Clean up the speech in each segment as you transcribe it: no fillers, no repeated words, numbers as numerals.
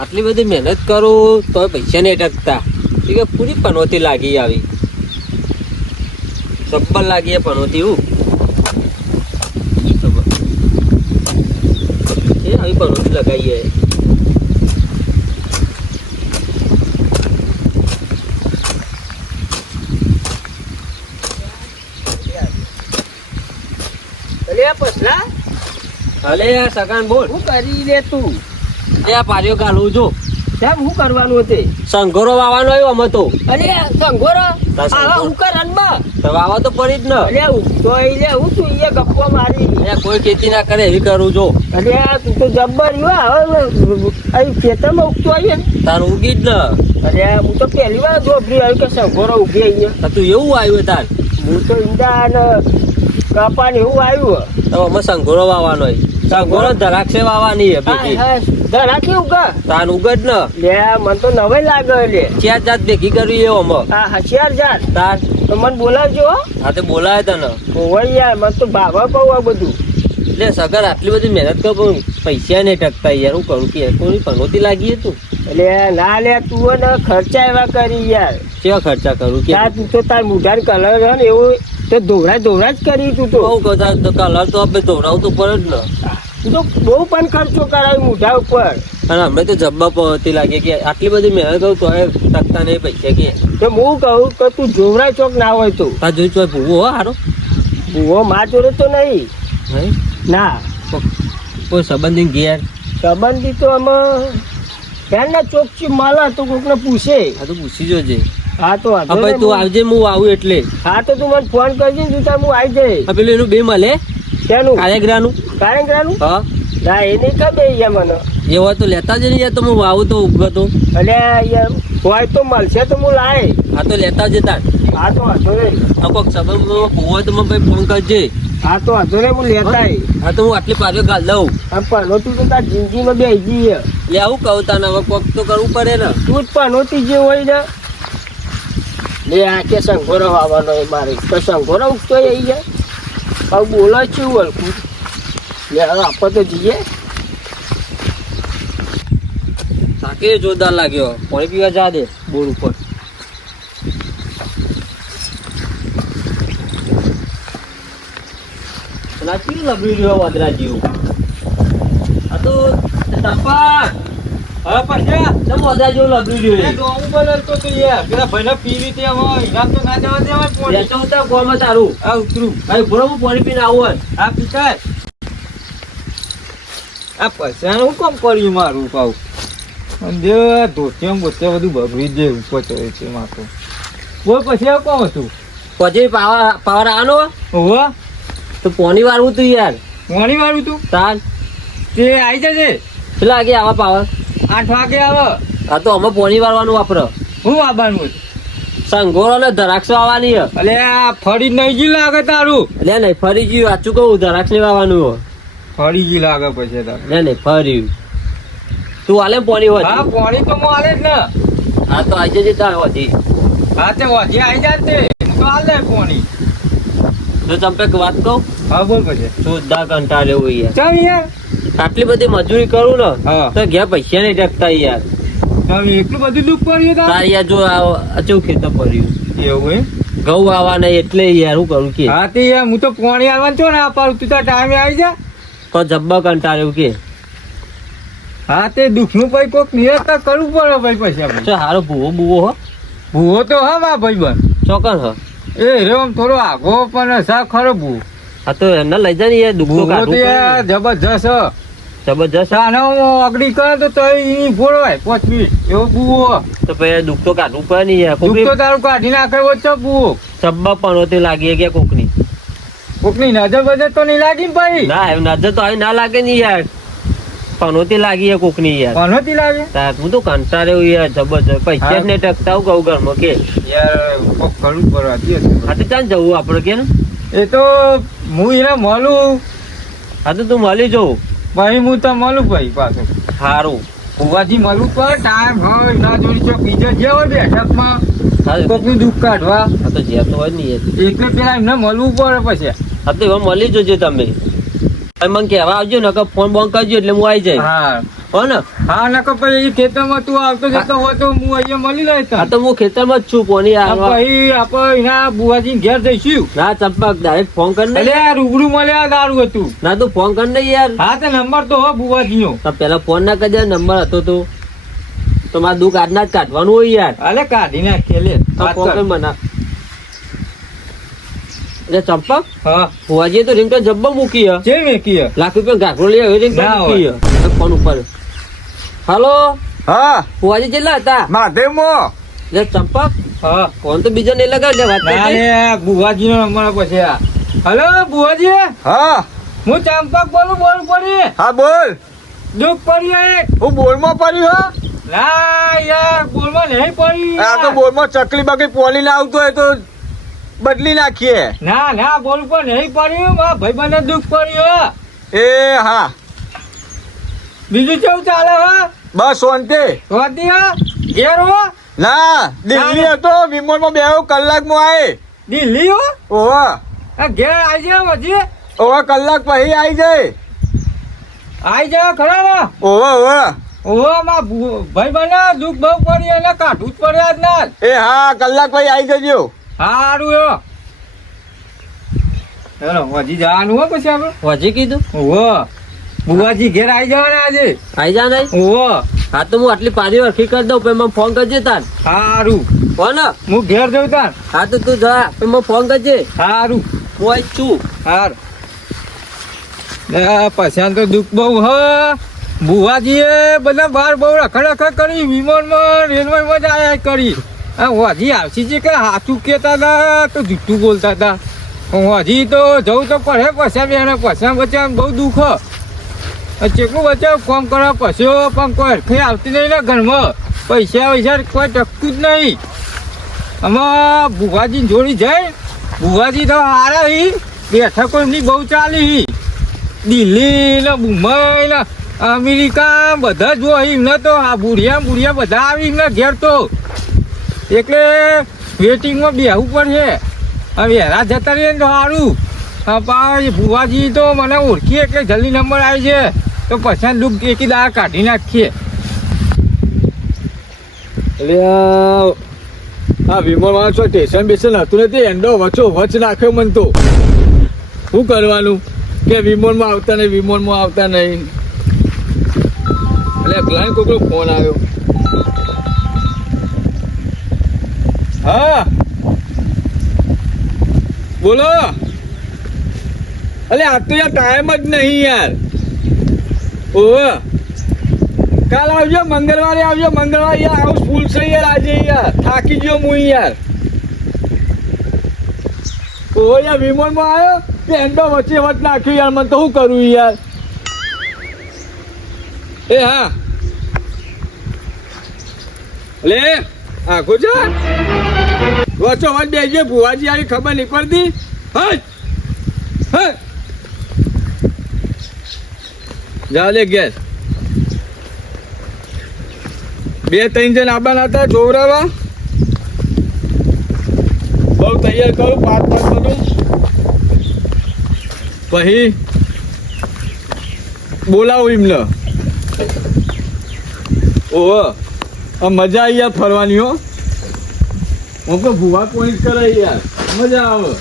આટલી બધી મહેનત કરું તો પૈસા નહીં ટકતા. કે પૂરી પનોતી લાગી આવી, સબ્બર લાગી પનોતી હું આવી પનોતી લગાવીએ. અલે યાર સગાન બોલ, શું કરી લે તું? આ પારીઓ ગાલું જો સાહેબ શું કરવાનું હતું? સંઘોરો વાવાનો આવ્યો અમે તો. અરે સંઘોરો આવા ઉકર રનમાં તો વાવા તો પડી જ ને. અરે તો લે હું તું એ ગપ્પો મારી. કોઈ ખેતી ના કરે એવી કરું જો. અરે તું તો જબ્બર હવે અહીં ખેતરમાં ઉગતો આવીએ ને તાર ઉગી જ ને. અરે હું તો પહેલી વાર જોબરી આવ્યું કે સંઘોરો ઉગી અહીંયા. તું એવું આવ્યું તાર? હું તો ઈંડા ને કપા ને એવું આવ્યું. તો અમે સંઘોરો વાવાનો સંઘોરો દ્રાક્ષે વાવાની હે ભેગી. રાખી ઉગા તાર ઉગજ ને. લે મને તો નવાઈ લાગે લે. ચાર જાત ભેગી કરવી એવો અમે. હા 4000 તાર તો મને બોલાવજો. હા તે બોલાય તને. ઓય યાર મને તો બાબા કહું આ બધું. એટલે સગર આટલી બધી મહેનત કર પણ પૈસા નહીં ટકતા યાર. હું કરું કે કોઈ પનોતી લાગી તું. એટલે ના લે તું ને ખર્ચા એવા કરી યાર. કેવા ખર્ચા કરું કે તું તો તાર મુઢાર કલર છે ને એવું તો ધોરા જ કરી તું તો. બહુ કલર તો આપણે ધોરાવું તો પડે જ ને. તું તો બહુ પણ ખર્ચો કરાવી મુઢા ઉપર. અને હમણાં તો જબ્બા પહોંચતી લાગે કે આટલી બધી મહેનત કરું તો ટકતા નહીં પૈસા કે. તો હું કહું કે તું જોવરા ચોક ના હોય તો આ જોઈ તો ભૂવો હો હારો. ભૂવો માં જોડે તો નહીં ના. કોઈ સંબંધી ઘેર સંબંધી તો અમે ત્યાંના ચોકથી મળે તો કોકને પૂછે. આ તો પૂછી જોજે. હા તો ભાઈ તું આવજે હું આવું એટલે. હા તો તું મને ફોન કરજે ને તું હું આવી જાય. પેલું એનું બે મળે ક્યાંનું? કારેગરાનું. કારેગરાનું? હા ના એ નહીં ખબર અહીંયા મને. એ હોય તો લેતા જ નહીં તો હું આવું તો ઉભતો. એટલે યાર હોય તો મળશે તો હું લાય. હા તો લેતા જતા. હા તો વાંધો નહીં. આ કોઈક સંબંધમાં હોય તો મને ભાઈ ફોન કરજે. હા તો વાંધો નહીં હું લેતા. હા તો હું આટલી પાછળ ગાલ દઉં. આમ પનોતી તો તાર જિંદગીમાં બે જઈએ. લે આવું કહું તાને હવે કોક તો કરવું પડે ને. તું જ પનોતી જે હોય ને લે આ કે સંઘોરો વાવવાનો હોય મારે તો સંઘોરો ઉગતો આવી જાય. હવે બોલો છું વળખું લે હવે આપણે તો જઈએ. થાકે જોરદાર લાગ્યો. પાણી પીવા જા દે બોર ઉપર. કેવું લબડી રહ્યો વાદરા જેવું. આ તો તપા હવે પછી વાદરા જેવું લબડી રહ્યો. તારું આ ઉતરું બરોબર પાણી પીને આવું. આ પીતા આ પૈસા હું કામ કર્યું મારું કહું ધોતિયા બોતિયા બધું બગડી દે ઉપર ચડે છે માથું. બોલ પછી કોણ હતું? પછી પાવર આનો હોવા તો પોની વાળવું તું યાર. મોડી વાળું તું તાર તે આવી જશે. પેલા આગે આવા પાવર 8 વાગે આવે. આ તો અમે પોની વાળવાનું વાપરો. હું આવવાનું હતું? સંઘોરો ને દ્રાક્ષ વાવવાની હે. અલે આ ફરી નહીં જી લાગે તારું. એટલે નહીં ફરી ગયું વાંચું કહું દ્રાક્ષ ને વાવવાનું હો. ફરી જી લાગે પછી તાર. એટલે નહીં ફર્યું તું હાલે પોની હોય. હા પાણી તો હું હાલે જ ને. હા તો આજે જ તાર હોતી. હા તે વધી આવી જાય તે તો હાલે પાણી. તો ચંપેક વાત કહું. હા બોલ પછી. સુધા કંટાળે એવું યાર. ચાલ યાર આટલી બધી મજૂરી કરું ને હા તો ઘેર પૈસા નહીં ટકતા યાર. તમે એટલું બધું દુઃખ પડ્યું તાર યાર જો અચૂક ખેતર પડ્યું એવું એમ. ઘઉં આવા નહીં એટલે યાર હું કરું કે. હા તે યાર હું તો પાણી આવવાનું છો ને પાડું તું તો ટાઈમે આવી જા. તો જબ્બા કંટાળે એવું કે. હા તે દુઃખનું ભાઈ કોઈક નિરાકરણ કરવું પડે ભાઈ પછી આપણે. ચો હારો ભૂવો બુવો હો. ભૂવો તો હા મા ભાઈ બન ચોકન હ. એ રે આમ થોડો આગો પણ સા ખરો ભૂ. હા તો એને લઈ જાય ને યાર દુઃખ તો ભૂવો તો કાઢવું યાર પડે. જબરજસ્ત હ. જબરજસ્ત. આનો અગડી કરે તો એની ફોડવાય 5 મિનિટ એવો ભૂવો. તો પછી દુઃખ તો કાઢવું પડે ને યાર. દુઃખ તો તારું કાઢી નાખે વચ્ચે ભૂવો. જબ્બા પણ તે લાગી ગયા કોકની. કોકની નજર બજર તો નહીં લાગી ને ભાઈ. ના એમ નજર તો આવી ના લાગે ને યાર. પનોતી લાગી હે કોકની યાર. પનોતી લાગે તાર હું તો કંટાળ્યો યાર જબરજસ્ત. પૈસા જ નહીં ટકતા હું કહું ઘરમાં કે. યાર કોક કરવું પડે. હા તો ચાલ જવું આપણે કે ને. એ તો હું એને મળું. હા તો તું મળી જવું. ભાઈ હું તો મળું ભાઈ પાછું. સારું. ભુવાજી મળું પર ટાઈમ હોય ના જોડી છે બીજા જે હોય બેઠકમાં કોકનું દુઃખ કાઢવા. હા તો જ્યાં તો હોય ને યાર. એટલે પેલા એમને મળવું પડે પછી. હા તો એવા મળી જજો તમે. મને કહેવા આવજો ને ફોન બોન કરજો એટલે હું આવી જાય. હા હો ને હા નકર પછી એ ખેતરમાં તું આવતો જતો હોય તો હું અહીંયા મળી લઈશ તને. આ તો હું ખેતરમાં જ છું પોની આવવા પછી આપણે એના બુવાજી ઘેર જઈશું. ના ચંપક ડાયરેક્ટ ફોન કર ને એટલે આ રૂબરૂ મળ્યા દારૂ હતું. ના તું ફોન કર ને યાર હા તે નંબર તો હો બુવાજીનો. તો પેલા ફોન ના કરજે નંબર હતો તો મારે દુઃખ આજના જ કાઢવાનું હોય યાર અલે કાઢી નાખીએ લે તો વાત ફોન કર. કર મને એટલે ચંપક હા ફુવાજીએ તો રિંગ તો જબ્બો મૂકી હે. જે મેકી લાખ રૂપિયા ગાંઠો લઈ આવ્યો રિંગ ના મૂકી હે. ફોન ઉપર હાલો હા ફુવાજી કેટલા હતા મહાદેવમો એટલે ચંપક હા ફોન તો બીજા નહીં લગાવ લે વાત ના કરજે. લે બુવાજીનો નંબર પછી આ હલો બુવાજી હા હું ચંપક બોલું બોલ પડી હા બોલ દુઃખ પડી એક હું બોલમાં પડ્યું હા ના યાર બોલમાં નહીં પડી આ તો બોલમાં ચકલી બકલી પોલી ના આવતો હોય તો બદલી નાખીએ ના ના બોલ પર નહીં પડ્યું મારા ભાઈબંધને દુઃખ પડ્યું એ હા બીજું કેવું ચાલે હા બસ શાંતિ રોતી હા ઘેર હો ના દિલ્હી હતો વિમાનમાં બેહો કલાકમાં આય દિલ્હી હો ઓવા આ ઘેર આવી જાય હજી ઓવા કલાક પછી આઈ જાય આવી જાય ખરા ને ઓવા ઓવા ઓહો માં ભાઈબંધને દુઃખ બહુ પડી એને કાઢવું જ પડે આજ ના જ. એ હા કલાક પછી આઈ જજો હારું હો હેલો હજી જવાનું હો પછી આપણે હજી કીધું ઓહો બુવાજી ઘેર આવી જવાના આજે આઈ જા નહીં ઓહો હા તો હું આટલી પારી અરખી કરી દઉં પછી મને ફોન કરજે તાર હારું હો ને હું ઘેર જઉં તાર હા તો તું જા પછી મને ફોન કરજે હારું હું આઈ જ છું હાર પછાન તો દુઃખ બહુ હ બુવાજીએ બધા બાર બહુ રખડ કરી વિમાનમાં રેલવેમાં જ આયા કરી હજી આવશી છે કે હાથું કહેતા હતા તો જૂઠું બોલતા હતા હજી તો જવું તો પડે પછા બેને પછા બચ્ચા બહુ દુઃખ ચેકલું બચ્ચા કામ કરવા પછ્યો પણ કોઈ હરખી આવતી નહીં ને ઘરમાં પૈસા વૈસા કોઈ ટકતું જ નહીં આમાં બુવાજી જોડી જાય બુવાજી તો હારા હી બેઠકો એમની બહુ ચાલી દિલ્હી ને મુંબઈ ને અમેરિકા બધા જો એમને તો આ બુઢિયા બધા આવી એમને ઘેર તો એટલે વેટિંગમાં બેહવું પડશે હવે હેરા જતા રહીએ ને તો સારું પાછી ભુવાજી તો મને ઓળખીએ એટલે જલ્દી નંબર આવી છે તો પછી દુઃખ એકી દાળ કાઢી નાખીએ એટલે આ વિમાનમાં છો સ્ટેશન બેશન હતું નથી એન્ડો વચ્ચો વચ નાખ્યો મન તો શું કરવાનું કે વિમાનમાં આવતા નહીં એટલે ગ્લાન કોકનો ફોન આવ્યો હા બોલો અલે આ તો યાર ટાઈમ જ નહીં યાર ઓહ કાલ આવજો મંગળવારે આવજો મંગળવારે યાર હાઉસ ફૂલ છે યાર આજે યાર થાકી ગયો હું યાર ઓહ યાર વિમાનમાં આવ્યો કે એન્ડો વચ્ચે વચ નાખ્યું યાર મને તો શું કરું યાર એ હા લે આખો છે વચ્ચો વચ બેસજે ભુવાજી આવી ખબર નહીં પડતી હટ હટ જા લે ગેસ બે ત્રણ જણ આવવાના હતા જોવરાવા બહુ તૈયાર કરું પાક બધું પછી બોલાવું એમને ઓહો આ મજા આવી યાર ફરવાની હો હું તો ભૂવા પોઈન્ટ કરે યાર મજા આવે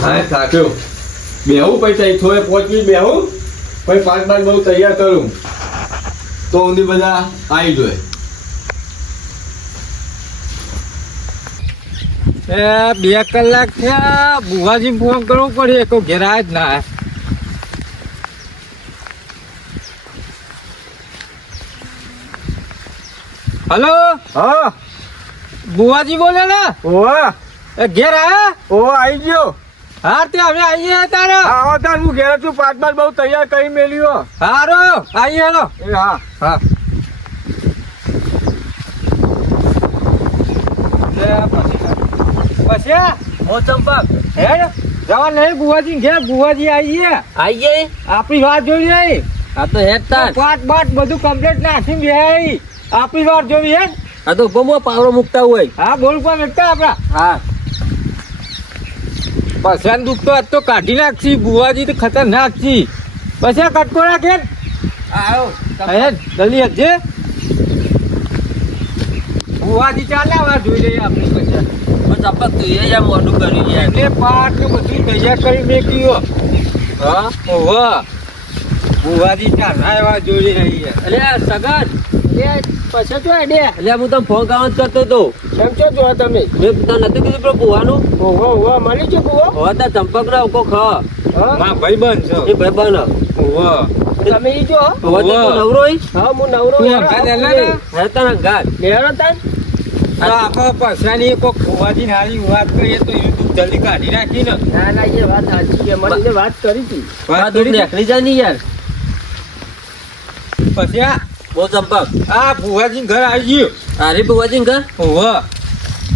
હા થાક્યો બેહું પછી થોડે 5 મિનિટ બેહું પછી 5 બહુ તૈયાર કરું તો ઊંધી બધા આવી જોઈએ એ 2 કલાક થયા બુવાજી ફોન કરવો પડે કોઈ ઘેરા જ ના હલો હા બુવાજી બોલે ને ઓવા એ ઘેર આયા ઓ આવી ગયો હા તે અમે આવીએ તારે આવો તાર હું ઘેર છું 5 બહુ તૈયાર કરી મેલ્યો હારો આવીએ હેલો એ હા હા પછી ઓ ચંપક હે જવા નહીં બુવાજી ઘેર બુવાજી આવીએ આઈ ગઈ આપણી વાત જોઈ રહી આ તો હેડ તાર પાટ બાટ બધું કમ્પ્લીટ નાખી બે આપણી વાર જોવી હે આ તો ગમો પાવડો મૂકતા હોય. હા બોલ કોણ એકતા આપડા હા પછાન દુઃખ તો આજ તો કાઢી નાખશી બુવાજી તો ખતરનાક છી પછી આ કટકો રાખે હે જલ્દી હજે બુવાજી ચાલે આવા જોઈ લઈએ આપણી પછી પણ ચંપક તું એ યાર મોઢું કર્યું યાર. એટલે પાટ ને બધું તૈયાર કરી મેક્યો હા ઓવા બુવાજી ચાલે એવા જોઈ લઈએ અલે સગન પછી જો ડે એટલે હું તને ફોન કામ જ કરતો હતો. કેમ છો જો તમે મેં તને નતું કીધું પેલો ભુવાનું ઓહો ઓહો મળી ગયો બુઓ હવે તાર ચંપક ના ઉકો ખ હા માં ભાઈબંધ છો એ ભાઈ બન ઓવા તમે ઈ જો હવે તો તું નવરો હોય હા હું નવરો તું એમ કાંઈ હેલા ને? હે તને ગાત લેરો તાન તો આપણે પછાની કોક બુવાજી હારી વાત કરીએ તો યુટ્યુબ જલ્દી કાઢી નાખી ને ના ના એ વાત સાચી છે મને એને વાત કરી હતી આ દૂધ નીકળી જાય ને યાર. પછી બહુ ચંપક આ બુવાજી ઘર આવી ગયું તારી ભુવાજી ઘર ઓવા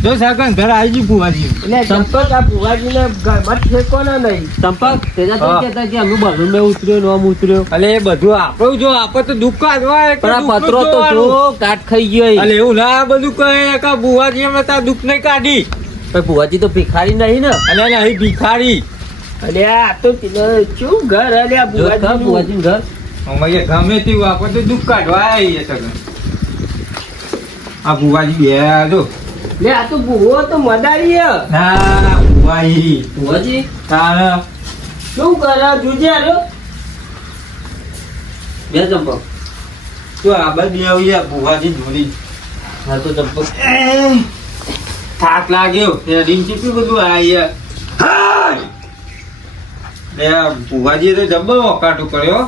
જો સાકન ઘર આવી ગયું બુવાજી એટલે ચંપક આ ભુવાજીને ઘરમાં ઠેકો ના નહીં ચંપક તેના તો હા. કહેતા કે અમે બલૂન મેં ઉતર્યો નોમ ઉતર્યો અલે એ બધું આપણું જો આપણે તો દુઃખ કાઢવા પણ આ પત્રો તો જો કાટ ખાઈ ગયો એ. અલે એવું ના બધું કહે કે બુવાજી અમે તાર દુઃખ નહીં કાઢી પણ ભુવાજી તો ભિખારી નહીં ને. અને નહીં ભિખારી અલે આ તો શું ઘર અલે આ જો ખા ભુવાજી ભુવાજી ઘર અમે ગમે તેવું આપણે તો દુઃખ કાઢવા આવીએ સગન આ બુવાજી બે જો લે આ તો ભુવો તો મદારી હે ના બુવાજી ભુવાજી તાર શું કરે જોજે આલો બે ચંપક તો આ બધી આવી બુવાજી જોડી હા તો ચંપક થાક લાગ્યો તે ડીમ ચીપી બધું આયા લે બુવાજી તો જબ્બર વકાટું કર્યો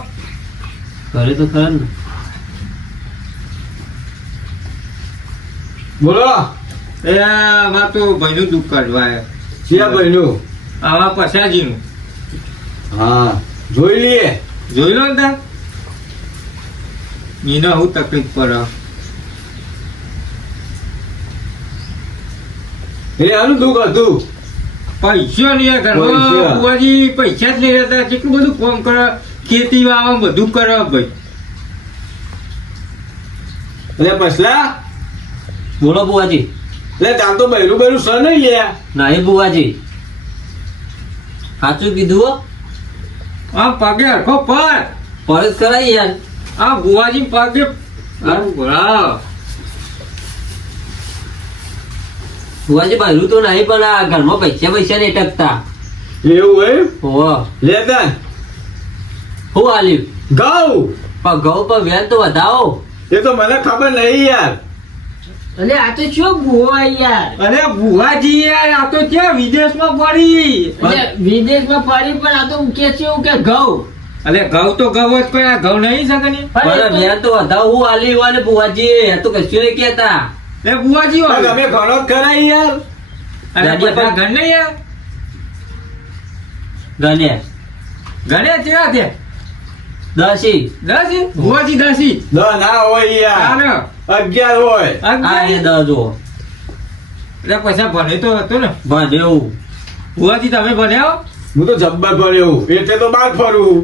ઘરે તો ખરા ને. બોલો એ આમાં તો ભાઈનું દુઃખ કાઢવા આયા. ક્યાં બન્યું? આવા પછાજીનું હા જોઈ લઈએ. જોઈ લો ને તાર એને હું તકલીફ પડે એ આનું દુઃખ હતું. પૈસા નહીં આ પૈસા. ઘરમાં બુવાજી પૈસા જ નહીં રહેતા કેટલું બધું કામ કરે ખેતી વાવા બધું કરે ભાઈ એટલે પછલા બોલો ભુવાજી. એટલે તાર તો બૈરું બૈરું સર નહીં લ્યા. નહીં ભુવાજી સાચું કીધું હો. આ પગે હરખો પર પરત કરાય યાર. આ બુવાજી પગે હા ભુવાજી બહેરું તો નહીં પણ આ ઘરમાં પૈસા પૈસા નહીં ટકતા. એવું એમ? હોવે. લે તાન હું આલ્યું ઘઉં. પણ ઘઉં પર વ્યાજ તો વધાવો. એ તો મને ખબર નહીં યાર. અલે આ તો શું ભુવો આ યાર અરે બુવાજી યાર આ તો ક્યાં વિદેશમાં પડી એટલે વિદેશમાં ફરી પણ આ તો કે છે એવું કે ઘઉં અરે ઘઉં તો ઘઉં જ કોઈ આ ઘઉં નહીં શકે ને પણ વ્યાજ તો વધાવો હું આલ્યું વાલે ભુવાજી એ તો કશું નહીં કહેતા. એ બુવાજી પણ હોય. અમે ઘણો જ કરાય યાર. અરે બધા ઘર નહીં યાર ગણ્યા ઘરે કેવા છે દસી દસી બુવાજી દસી ના હોય યાર. તારે 11 હોય. આ એ દસ જુઓ એટલે પૈસા ભણે તો હતો ને ભણ્યું. બુવાજી તમે ભણ્યા હો? હું તો જબ્બર પડ્યો એટલે તો બહાર ફરું.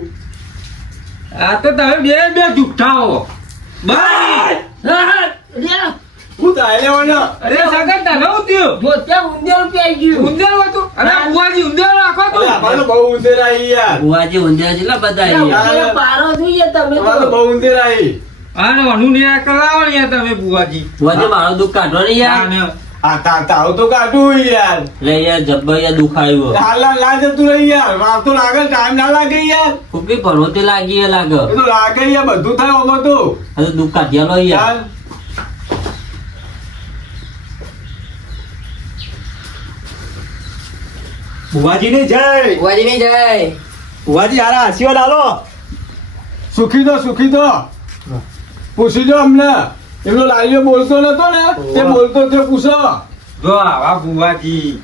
આ તો તમે બે બે જુઠ્ઠા હો બસ હું તારે લેવાનો. અરે સગન તને હું થયું જો ત્યાં ઊંધિયાનું પ્યાઈ ગયું ઊંધિયાનું હતું અરે બુવાજી ઊંધિયાનું રાખો અરે તું આમાં તો બહુ ઊંધેર આવી યાર. ભુવાજી ઊંધિયા કેટલા બધા ત્યાં આયા. ઊંધિયાનો પારો થઈ ગયા તમે આમાં તો તો બહુ ઊંધેર આવી. આને અનું નિરાકરણ કરાવો ને યાર તમે બુવાજી ભુવાજી મારો દુઃખ કાઢો ને યાર. આને તાવ તો કાઢું યાર. લે યાર જબ્બર યાર દુખાયું. હાલ ના જતું રહી યાર. વાર તો લાગે ટાઈમ ના લાગે યાર. કુકી ભરોતે લાગી એ લાગે. એ તો લાગે યાર બધું થાય આમાં તો. આ તો દુઃખ કાઢ્યા લો યાર. યાર ભુવાજીની જય ભુવાજીની જય ભુવાજી હારા આશીર્વાદ આલો સુખી દો પૂછી દો અમને. એમનો લાલ્યો બોલતો નતો ને તે બોલતો તે પૂછો. જો આવા બુવાજી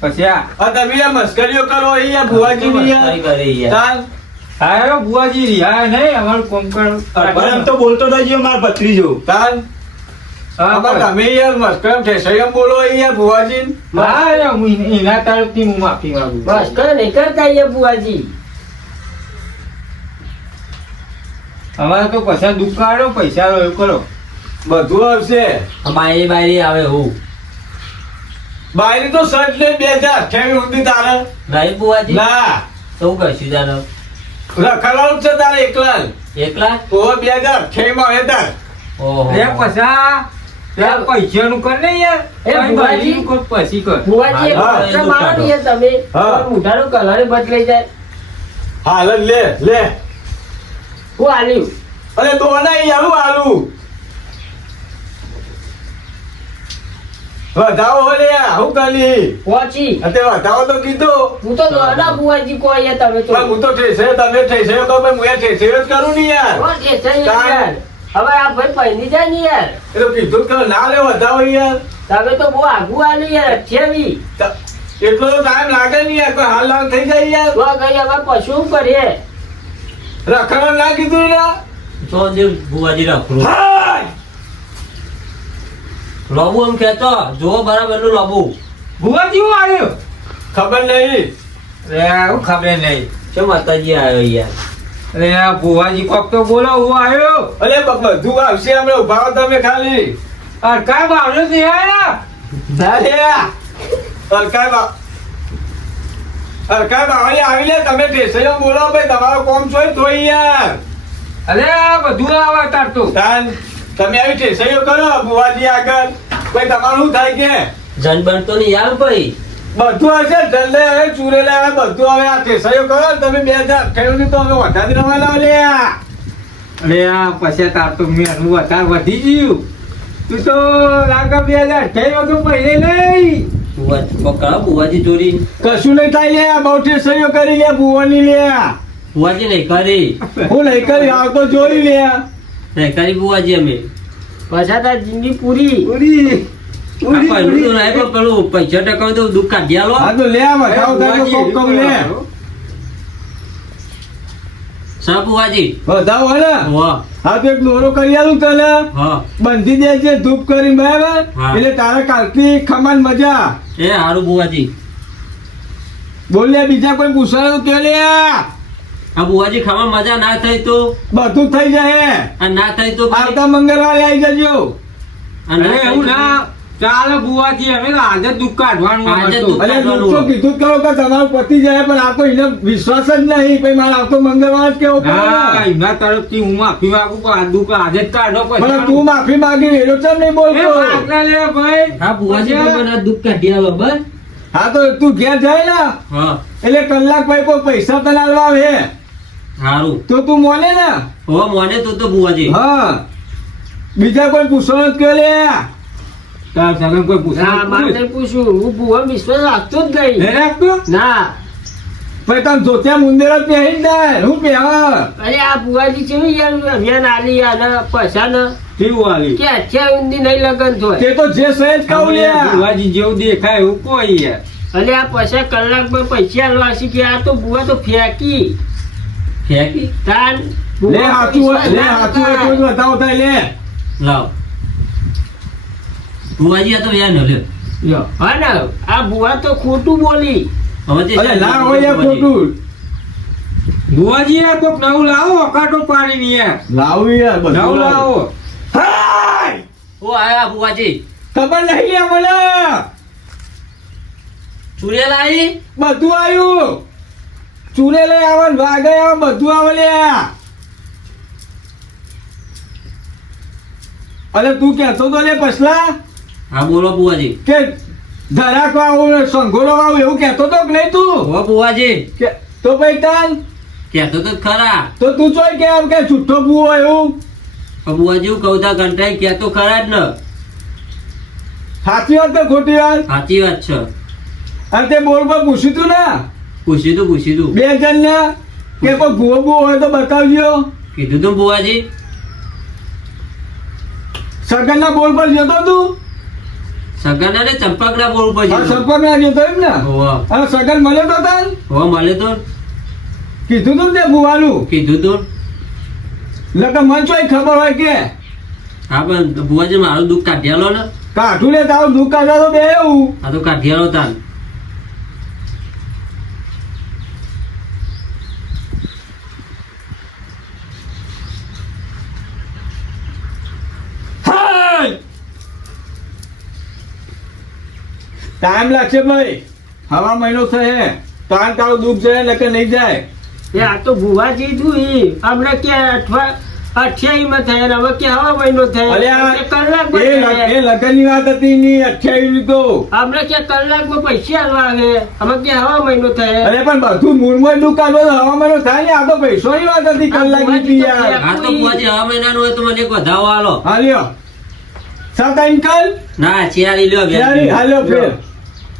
પછી આ તમે યાર મસ્કરીઓ કરો એ યાર ભુવાજીની મસ્કરી યાર. કરી યાર. તાન હા બુવાજી રિયા નહીં અમારું કોમકણ પણ એમ તો બોલતો થયો માર ભત્રીજો તાન આમાં તમે યાર મસ્કરમ ઠેસૈયમ બોલો એ યાર ભુવાજી. હા હું એના તરફથી હું માફી માંગુ બસ કર નહીં કરતા એ ભુવાજી અમારે તો પૈસા દુઃખ કાઢો પૈસા લો એવું કરો બધું આવશે. આ બાયરી બાયરી આવે હું બાયરી તો શર્ટ લે 2028 સુધી તારે. નહીં બુવાજી ના તો હું કશું જાણો રખડવાનું છે તારે એકલા જ. એકલા તો 2028 માં હે તાર. ઓહો લે પછા ત્યાં પૈસાનું કર ને યાર એ કઈ ભુવાજી. બાજરીનું કર, પછી કર ભુવાજી એક હા, પ્રશ્ન મારો ને યાર તમે હા. મૂઠાનો કલર બદલાઈ જાય હાલ જ લે લે. હું આલ્યું અરે દોના ઈ આલુ વધાવો હો લે હું કરી પહોંચી અતે વધાવો તો કીધું. હું તો દોડા ભુવાજી કોઈ યાર તમે તો પણ હું તો ઠેસે તમે ઠેસે તો ભાઈ હું એ ઠેસે જ કરું ને યાર. કોણ છે છે યાર હવે આ ભાઈ પહેરી જાય ને યાર એ તો કીધું કે ના લે વધાવો યાર. તમે તો બહુ આગું આલ્યું યાર 28 એટલો તો ટાઈમ લાગે ને યાર કોઈ હાલ લાલ થઈ જાય યાર. તો ગઈ હવે પશુ કરીએ રખડવા ના કીધું ને. તો જે બુવાજી રખડું હાય! લોબુ એમ કહેતો જો બરાબર નું લોબુ ભુવાજી હું આવ્યો ખબર નહીં. રે હું ખબર નહીં શું માતાજી આવ્યો યાર અરે આ ભુવાજી કોક તો બોલો હું આવ્યો અલે બધું આવશે અમે ઉભા હો તમે ખાલી. અરે કાંઈ ભાવનો છે યાર ના લે અરકાય બાવળી આવી લે તમે ઠેસે બોલો ભાઈ તમારો કોમ છો તો યાર. અરે આ બધું આવે તાર તો તાન તમે આવી ઠેસઈઓ કરો બુવાજી આગળ કોઈ તમારું શું થાય કે જન બનતો નહીં યાર ભાઈ બધું હશે જલ્દે હવે ચૂરેલા હવે બધું હવે આ ઠેસઈઓ કરો તમે 2028 ની તો અમે વધારી રવાના લે. અરે આ પછી તાર તો મેનું વધારે વધી ગયું તું તો લાગે 2028 વગર પહેરે નહીં બુવાજી પકડા બુવાજી જોડી કશું નહીં થાય લે બહુ ઠેસઈઓ કરી લે બુવાની લે. બુવાજી નહીં કરી હું નહીં કરી આવતો જોઈ લે. નહીં કરી બુવાજી અમે પછી તાર જિંદગી પૂરી ઉડી આ પહેલું તો નહીં પણ પેલું 50% તો દુઃખ કાઢી આલો હા તો લે વધાવો થાય તો કોક કમ લે સા બુવાજી વધાવો હે ને. વાહ હા તો એક દોરો કરી આલું તને હા બંધી દેજે ધૂપ કરી બરાબર હા. એટલે તારા કાલથી ખમાન મજા. એ હારું બુવાજી બોલ લે બીજા કોઈ પૂછવાનું કે લે આ બુવાજી ખાવા મજા ના થઈ તો બધું થઈ જાય. આ ના થઈ તો ભાઈ આવતા મંગળવારે આવી જજો. આ ના અરે થઈ એવું તો- ના ચાલે બુવાજી અમે તો આજે જ દુઃખ કાઢવાનું આજે હતું. દુઃખ. અરે દુઃખ તો કીધું જ કરો કે તમારું પતિ જાય પણ આ તો એને વિશ્વાસ જ નહીં પછી મારે આવતો મંગળવાર જ કેવો ના પડે. એમના તરફથી હું માફી માંગુ પણ આ દુઃખ આજે જ કાઢો પણ તું માફી માંગી એનો ચમ નહીં એ બોલતો. માગના લે ભાઈ હા બુવાજી પણ મને આ દુઃખ કાઢી આલો બસ હા તો તું ઘેર જાય ને હા એટલે કલાક પછી કોઈ પૈસા તને આલવા આવે હારું તો તું મોને ને. હો મોને તો બુવાજી હા બીજા કોઈ પૂછવાનું જ કે લે. તાર સગન કોઈ પૂછે ના મારે પૂછું હું ભુવા વિશ્વાસ રાખતો જ લે નહીં રાખતો ના પછી તમે ધોતિયા મુંદેર જ પહેરી જ જાય હું પહેર. અરે આ ભુવાજી કેવી યાર અભિયાન આલી અને પૈસા ને કેવું આલી કે 28 ઊંધી નહીં લગન થોય તે તો જે સહેજ કહું લે. બુવાજી જેવું દેખાય એવું કોઈ યાર અને આ પૈસા કલાક પર પૈસા આલવા છે કે આ તો ભુવા તો ફેંકી ફેંકી તાન લે ભુવા હાથું વિશ્વાસ લે ના હાથું કરાય. કોઈ બતાવો થાય લે. લાવ બુવાજી આ તો યાર ન લ્યો લ્યો, હા ને આ ભુવા તો ખોટું બોલી હવે તે અરે ના હોય યાર ખોટું. બુવાજી યાર કોક નવું લાવો અકાટો પાડી ની યાર લાવું યાર બધું નવું લાવો હાય! ઓ આયા બુવાજી ખબર નહીં લે મને. ચુરેલા આવી બધું આવ્યું ચૂરે લઈ આવે ને વાગે આવે બધું આવે લે. અરે તું કહેતો તો લે પછલા હા બોલો બુવાજી કે ધરાક આવું સંઘોળો આવું એવું કહેતો તો કે નહીં તું હો બુવાજી કે તો ભાઈ તાન કહેતો તો ખરા તો તું ચોય કે આમ કે છૂટો બુઓ એવું પણ બુવાજી હું કહું તા કંટાઈ કહેતો ખરા જ ને સાચી વાત કે ખોટી વાત. સાચી વાત છે અને તે બોલ પર પૂછ્યું તું ને પૂછી તું બે જણ ને કે કોઈ ભૂવો બુઓ હોય તો બતાવજો. કીધું તું બુવાજી સગન ના બોલ પર જતો તું સગના ને ચંપક ના બોલ ઉપર આ સંપર્ક ના જતો એમ ને હોવા અને સગન મળ્યો તો તાન હો મળે તો કીધું તું ને તે ભૂવાનું કીધું તું લગન મન ચોય ખબર હોય કે હા પણ બુવાજી મારું દુઃખ કાઢી આલો ને કાઠું ને તારું દુઃખ કાઢા તો બે એવું આ તો કાઢી આલો તાન હા ટાઈમ લાગશે ભાઈ, હવા મહિનો થશે તાન તારું દુઃખ જાય નકર નહીં જાય. એ આ તો ભુવાજી તું ઈ હમણાં કે 28 માં થયા ને હવે કે હવા મહિનો થયો અલ્યા, કે કલાક એ લગ્નની વાત હતી ની 28 ની તો. હમણાં કે કલાકમાં પૈસા આલવા આવે અમે કે હવા મહિનો થયો અરે પણ બધું મૂળમાં દુકાન હવા મહિનો થાય ને, આ તો પૈસોની વાત હતી કલાકની હતી યાર. આ તો બુવાજી હવા મહિનાનું હોય તો મને એક વધાવો આલો. હાલ્યો સાત અંકલ ના ચિયારી લ્યો ચારી હાલ્યો ફેર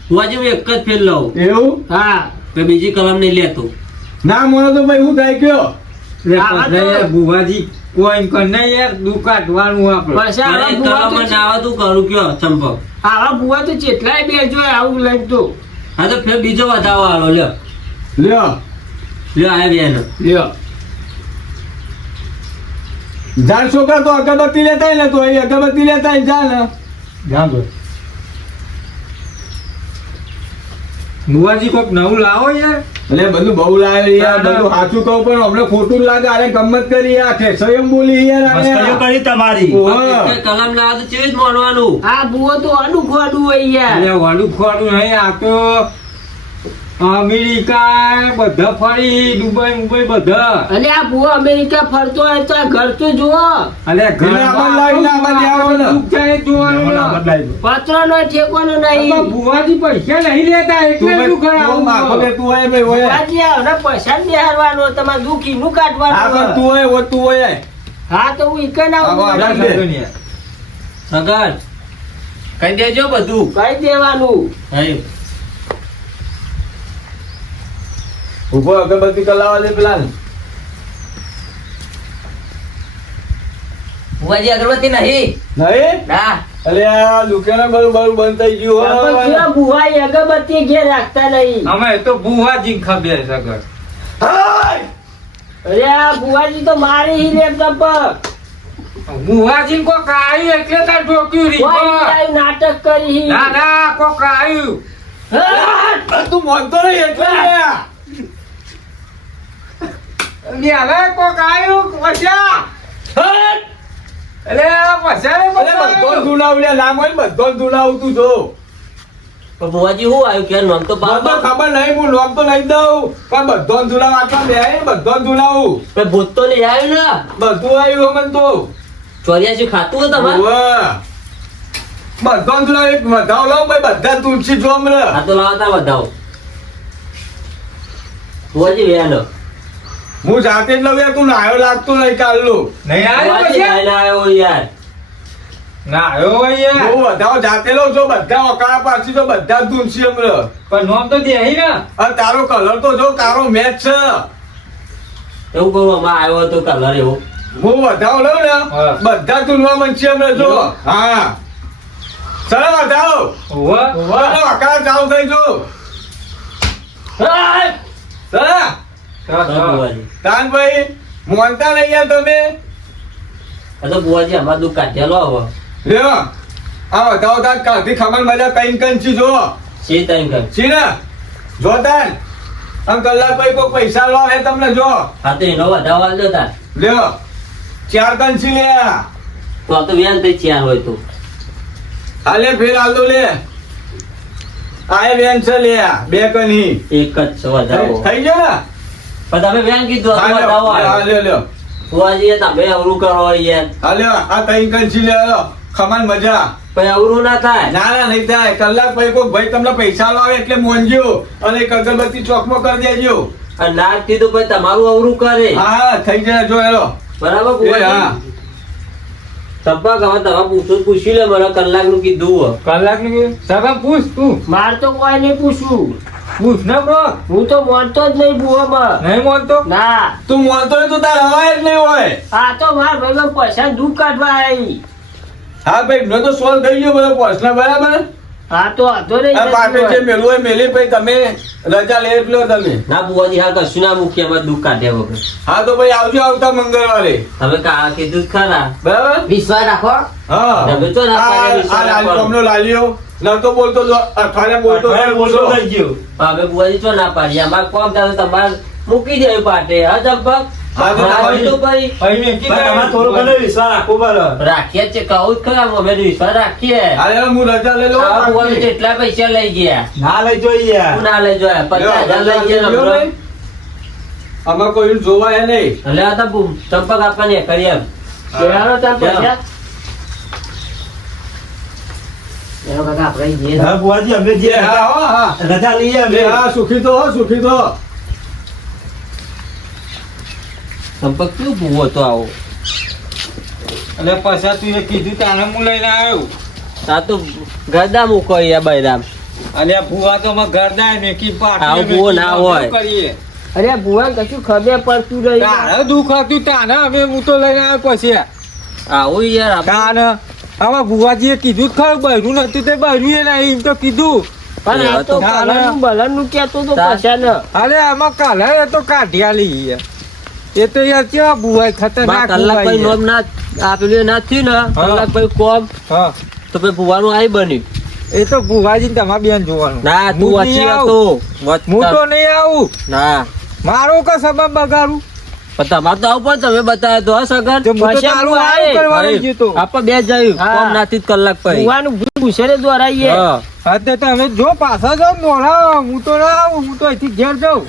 બુવાજી હું એક જ ફેર લઉં, એવું હા કે બીજી કલમ નહીં લેતો. ના મોનો તો ભાઈ હું થાય કયો બુવાજી કોઈ કને યાર દુકાટવાનું આપણે પછી આવા મારે ભુવા કલમ તો ના આવે તું કરું કયો ચંપક. આવા ભુવા તો જેટલાય બેજો આવું લઈને તો હા તો ફેર બીજો વધાવો આલો લ્યો. લ્યો લ્યો આ બેન લ્યો જાણ છોકરા તો અગરબત્તી લેતા ને તો અહીં અગરબત્તી લેતા જા ને. બુવાજી કોક નવું લાવો યાર. એટલે બધું બહુ લાવે યાર, બધું સાચું કહું પણ અમને ખોટું લાગે. અરે ગમત કરી યાર, ઠેસરીઓ બોલી યાર. મસ્કરીઓ કરી તમારી. ઓહો. કલમ ના આવે તો ચેવી જ માનવાનું. આ ભુવો તો આનું ખોડું હોય યાર એટલે વાળું ખોડું નહીં, આ તો અમેરિકા બધા ફરી દુબઈ મુંબઈ બધા. અને આ ભુવો અમેરિકા ફરતો હોય તો આ ઘર તો જુઓ અલે એટલે આમાં લાવીને આમાં લેવાનો ને. દુઃખ જાય જોવાનું ને. પત્રો નો ઠેકોનો આમાં નહીં બુવાજી પૈસા નહીં લેતા એટલે તું શું ભાઈ, તું માથો દે, કરાવું? તું હોય ભાઈ, હોય. ભુવાજી હવે પૈસા બેહારવાનો તમારે દુખી નું હા પણ કાઢવાનું તું હોય, હોય, તું હોય. હા તો હું ઈકન આવો, આવું આવો. સગન કહી દેજો બધું. કઈ દેવાનું હઈ. ઉભો અગરબત્તી કલાવા દે પેલા ને. બુવાજી અગરબત્તી નહીં. નહીં ના અલે આ દુકાને બધું બધું બંધ થઈ ગયું પણ હો. કેવા ભુવાઈ અગરબત્તી ઘેર રાખતા નહીં અમે તો બુવાજી ખબર સગર. હાય! અરે આ ભુવાજી તો મારી હી લેપટોપ પર બુવાજી કોક આવ્યું એટલે તાર ઠોક્યું કોઈ રીંગણ. આયું નાટક કરી હી. ના ના કોક આવ્યું. હા! તું માનતો નહીં એટલે લે. હવે કોક આવ્યું પછા. એટલે પછા અલે બધો જ ધુલાવ લે, નામ હોય ને બધો જ ધુલાવ તું જો. પણ બુવાજી શું આવ્યું કે નામ તો મને તો બાબા. ખબર નહીં, હું નામ તો નહીં દઉં પણ બધો જ ધુલાવ આટલા બે બધો જ ધુલાવ પણ ભૂત તો નહીં આવ્યું ને. બધું આવ્યું મને તો. 84 ખાતું હોય તમારે. ઓવે. બધો જ ધુલાવ એક વધાવ લાવ ભાઈ, બધા તુલસી જોમ રે. આ તો લાવતા બતાવો. બુવાજી વેણ. હું જાતે જ લઉં યાર, તું નાયો લાગતો નહીં કાલનું. નહીં આવ્યું બુવાજી પછી લઈને આવ્યો યાર. ના આવ્યો યાર. હું વધાવ જાતે લઉં છું, બધા વકાળા પાછી તો બધા જ તુલસી એમ રે. પણ નોમ તો દે ને. અને તારો કલર તો જો તારો મેચ છે. એવું કહું અમારે આવ્યો હતો કલર એવો. હું વધાવ લઉં ને હા. બધા તુલવા મનશે એમ રે જો. હા ચલો વધાવ. હોવે. બધા વકાળા ચાલુ થઈ જો. હા! ચલા બુવાજી તાનભાઈ મોનતા નહીં યાર તમે. આ તો બુવાજી અમારે દુઃખ કાઢેલો હવે. લ્યો આ વધાવ તાર કાલથી ખબર મજા કઈ કંચી જો. છે તઈ કઈ. છી ને જો તાન આમ કલાક પછી કોઈ પૈસા લો હે તમને જો. હા તો એનો વધાવો આલ દો તાર. લ્યો 4 કંચી લે. તો આ તો વેણ થઈ ચાર હોય તો. હાલે ફેર આલદો લે. આય બેન છે લે 2 કની એક જ છે વધાવો. થઈ જાય પણ તમે વેણ કીધું ને. હતું વધાવો આવ્યો. હાલ્યો લ્યો બુવાજી તમે અવરું કરો યાર. હાલ્યો આ 3 કંચી લે ખમાન મજા. પછી અવરું ના થાય. ના ના નહીં થાય. કલાક પછી કોઈ ભાઈ તમને પૈસા લાવે એટલે મોનજો અને એક અગરબત્તી ચોકમાં કરી દેજો. અને ના કીધું પછી તમારું અવરું કરે. હા થઈ જાય જો હેલો. બરાબર એ હા બુવાજી. તબ્બા ગમે તમે પૂછી લે મને કલાકનું કીધું હો. કલાક ની સગા પૂછ તું. માર તો કોઈ નહીં પૂછવું પૂછ ને બ્રો. હું તો માનતો જ નહીં ભુવામાં નહીં માનતો. ના તું મોનતો હોય તો તાર હવાય જ નહીં હોય. આ તો મારા ભાઈ પૈસા દુઃખ કાઢવા આવી હા ભાઈ મેં તો સોલ્વ થઈ ગયો બધો પ્રશ્ન બરાબર. આ તો વાંધો નહીં આ પાટે જે મેલું હોય મેલી પછી તમે રજા લે એટલો તમે. ના બુવાજી હા કશું ના મૂકી અમારે દુઃખ કાઢ્યા વગર. હા તો ભાઈ આવજો આવતા મંગળવારે હવે કા કીધું જ ખરા. બરાબર. વિશ્વાસ રાખો. હા તમે તો ના પાડ્યા આ વિશ્વાસ લાલી રાખવાનો. તમનો લાલ્યો નતો બોલતો અઠવાડિયા બોલતો અઠવાડિયે બોલતો થઈ ગયો. હવે બુવાજી તો ના પાડીએ અમારે કોમ થાય તો તમારે મૂકી દેવું પાટે. હા ચંપક. હા, તો હા, ભાઈ. તો ભાઈ ભાઈ મેકી ભાઈ, તમારે થોડો ઘણો વિશ્વાસ રાખવો પડે. રાખીએ જ છે, કહું જ ખરા, અમે તો વિશ્વાસ રાખીએ. અરે હું રજા લઈ લઉં આ ભુવાને કેટલા પૈસા લઈ ગયા? ના લઈ જોઈએ હું ના લઈ જોયા, 50,000 લઈ ગયા લ્યો નમરો. ભાઈ. આમાં કોઈ જોવા હે નહીં. એટલે આ તો ચંપક આપવાની કરી એમ. લેવાનો તાર પૈસા લેવો કાકા, આપણે જઈએ. હા, ભુવાજી અમે જે હા, હા, હા. રજા લઈએ અમે. હા, સુખી તો હો, સુખી તો હો. ચંપક કેવું ભૂવો તો આવો? એટલે પછી તું એ કીધું તાને હું લઈને આવ્યો. આ તો ગરદા મૂકો યાર બૈરામ. અને આ ભૂવા તો અમારા ઘરદાય મેકી પાટી આવું ભૂવો ના હોય. કરીએ અરે ભુવન કશું ખબર પડતું નહીં તારે દુઃખ હતું તાને અમે હું તો લઈને આવ્યો પછી આવું યાર આપણે તાને આમાં ભુવાજીએ કીધું જ ખરું બહેરું નતું તે બહેરું એ નહીં એમ તો કીધું પણ આ તો ના, ના. કલરનું બલરનું કહેતો તો તાર- પૈસા ન અરે આમાં કલર એ તો કાઢ્યા લઈ યાર. એ તો યાર કેવા ભુવાય ખતરનાક કલાક પછી ભુવાય નોમ ના આપેલું ના થયું ને કલાક પછી કોમ હા તો પછી ભુવાનું આઈ બન્યું. એ તો ભુવાજી તમારે બેન જોવાનું ના તું હું વાંચી નહીં હતો આવું. હું તો નહીં આવું ના મારું કા સબબ બગાડું પણ તમારે તો આવું પણ તમે બતાવ્યો તો હા સગન તો હું તો પૈસા તારું હું આવું આય. કરવાનું જ હતો. આપણે બે જયું હા. કોમ નાથી જ કલાક પછી ભુવાનું ભૂસરે દોરાઈએ હા હા તે તમે જો પાછા જાઓ નોરા હું તો ના આવું હું તો અહીંથી ઘેર જાઉં